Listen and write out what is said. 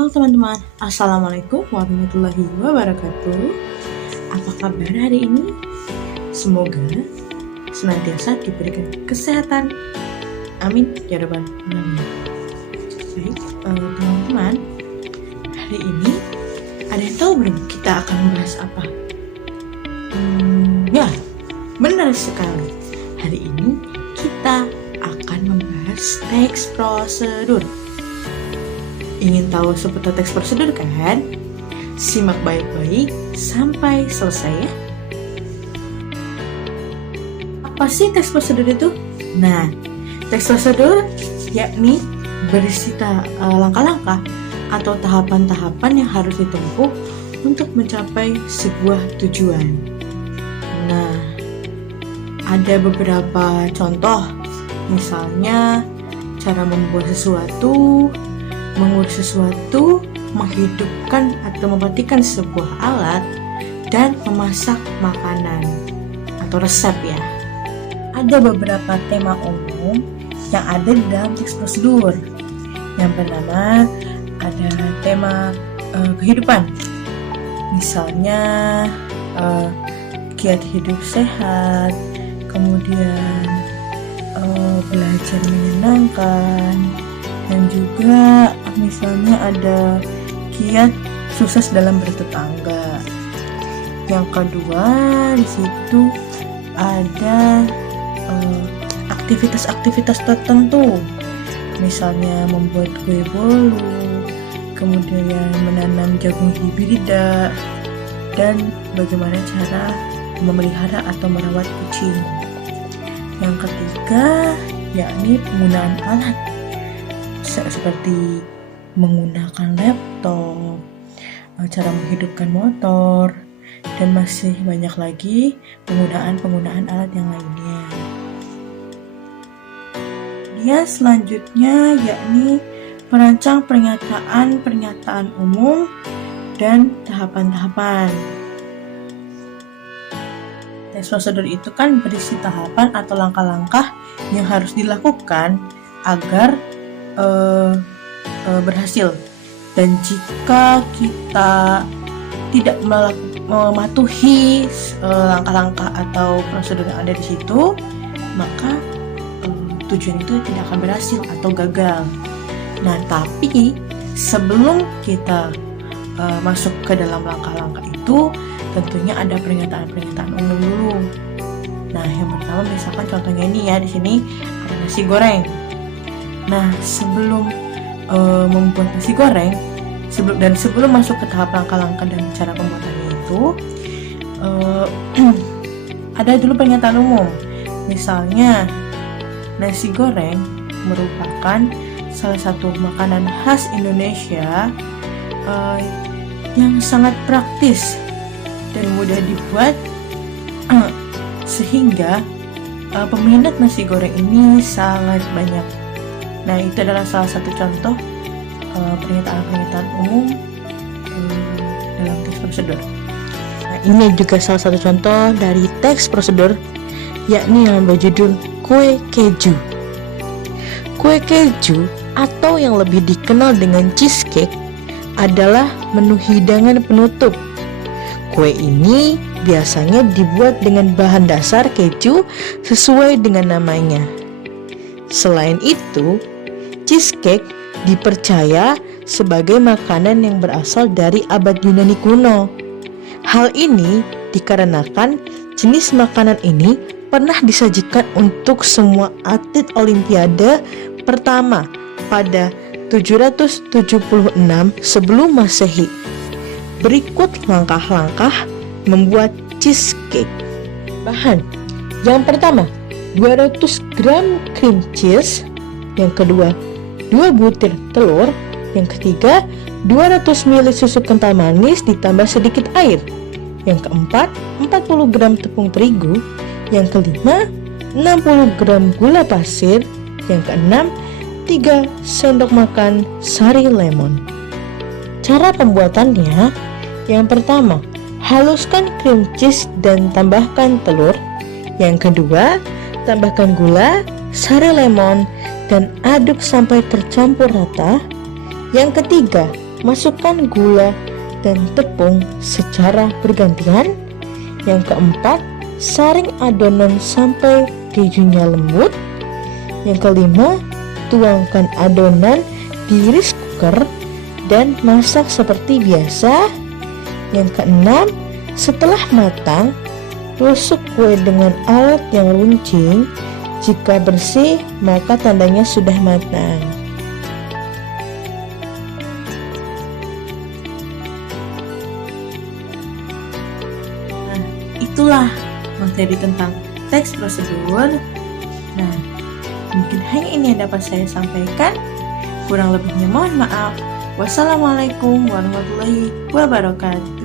Halo teman-teman, Assalamualaikum warahmatullahi wabarakatuh. Apa kabar hari ini? Semoga senantiasa diberikan kesehatan. Amin ya rabbal alamin. Baik, teman-teman, hari ini ada yang tahu belum kita akan membahas apa? Ya, benar sekali. Hari ini kita akan membahas teks prosedur. Ingin tahu seputar teks prosedur kan? Simak baik-baik sampai selesai ya. Apa sih teks prosedur itu? Nah, teks prosedur yakni berisi langkah-langkah atau tahapan-tahapan yang harus ditempuh untuk mencapai sebuah tujuan. Nah, ada beberapa contoh, misalnya cara membuat sesuatu, mengurus sesuatu, menghidupkan atau mematikan sebuah alat, dan memasak makanan atau resep ya. Ada beberapa tema umum yang ada di dalam teks prosedur. Yang pertama ada tema kehidupan, misalnya kiat hidup sehat, kemudian belajar menyenangkan, dan juga misalnya ada kiat sukses dalam bertetangga. Yang kedua di situ ada aktivitas-aktivitas tertentu, misalnya membuat kue bolu, kemudian menanam jagung hibrida, dan bagaimana cara memelihara atau merawat kucing. Yang ketiga yakni penggunaan alat, seperti menggunakan laptop, cara menghidupkan motor, dan masih banyak lagi penggunaan alat yang lainnya. Dia selanjutnya yakni merancang pernyataan umum dan tahapan-tahapan. Teks prosedur itu kan berisi tahapan atau langkah-langkah yang harus dilakukan agar berhasil, dan jika kita tidak mematuhi langkah-langkah atau prosedur yang ada di situ, maka tujuan itu tidak akan berhasil atau gagal. Nah, tapi sebelum kita masuk ke dalam langkah-langkah itu, tentunya ada pernyataan umum dulu. Nah, yang pertama misalkan contohnya ini ya, di sini ada nasi goreng. Nah, sebelum membuat nasi goreng, sebelum masuk ke tahap langkah-langkah dan cara pembuatannya itu, ada dulu pernyataan umum. Misalnya, nasi goreng merupakan salah satu makanan khas Indonesia yang sangat praktis dan mudah dibuat, sehingga peminat nasi goreng ini sangat banyak. Nah, itu adalah salah satu contoh pernyataan umum dalam teks prosedur. Nah, ini juga salah satu contoh dari teks prosedur, yakni yang berjudul kue keju. Kue keju atau yang lebih dikenal dengan cheesecake adalah menu hidangan penutup. Kue ini biasanya dibuat dengan bahan dasar keju sesuai dengan namanya. Selain itu, cheesecake dipercaya sebagai makanan yang berasal dari abad Yunani kuno. Hal ini dikarenakan jenis makanan ini pernah disajikan untuk semua atlet Olimpiade pertama pada 776 sebelum Masehi. Berikut langkah-langkah membuat cheesecake. Bahan: yang pertama, 200 gram cream cheese. Yang kedua, 2 butir telur. Yang ketiga, 200 ml susu kental manis ditambah sedikit air. Yang keempat, 40 gram tepung terigu. Yang kelima, 60 gram gula pasir. Yang keenam, 3 sendok makan sari lemon. Cara pembuatannya: yang pertama, haluskan cream cheese dan tambahkan telur. Yang kedua, tambahkan gula, sari lemon, dan aduk sampai tercampur rata. Yang ketiga, masukkan gula dan tepung secara bergantian. Yang keempat, saring adonan sampai kejunya lembut. Yang kelima, tuangkan adonan di rice cooker dan masak seperti biasa. Yang keenam, setelah matang, tusuk kue dengan alat yang runcing. Jika bersih, maka tandanya sudah matang. Nah, itulah materi tentang teks prosedur. Nah, mungkin hanya ini yang dapat saya sampaikan. Kurang lebihnya mohon maaf. Wassalamualaikum warahmatullahi wabarakatuh.